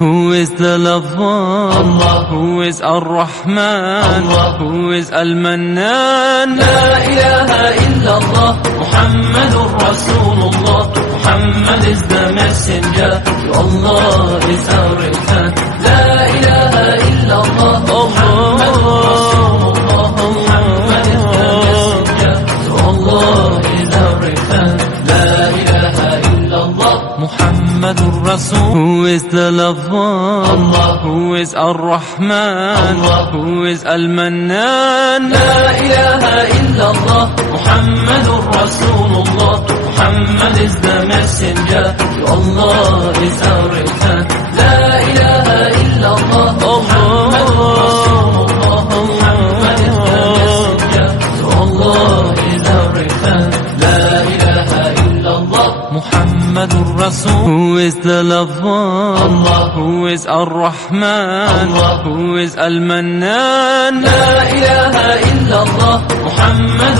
Who is the lover? Allah. Who is Ar-Rahman? Allah. Who is Al-Mannan? La ilaha illallah, Muhammadur Rasulullah. Muhammad is the messenger, to Allah is our return. La ilaha illallah, Muhammadur Rasulullah. Muhammad is the messenger, to Allah is our return. La ilaha illallah, Muhammadur Rasul. Who is the lover? Allah. Who is Ar-Rahman? Allah. Who is Al-Mannan? La ilaha illallah, Muhammadur Rasulullah. Muhammad is the messenger, to Allah is our return. La ilaha illallah, Muhammadur Rasulullah. Muhammad is the messenger, to Allah is our return. La ilaha illallah, Muhammadur Rasul. Who is the lover? Allah. Who is Ar-Rahman? Allah. Who is Al-Mannan? La ilaha illallah, Muhammad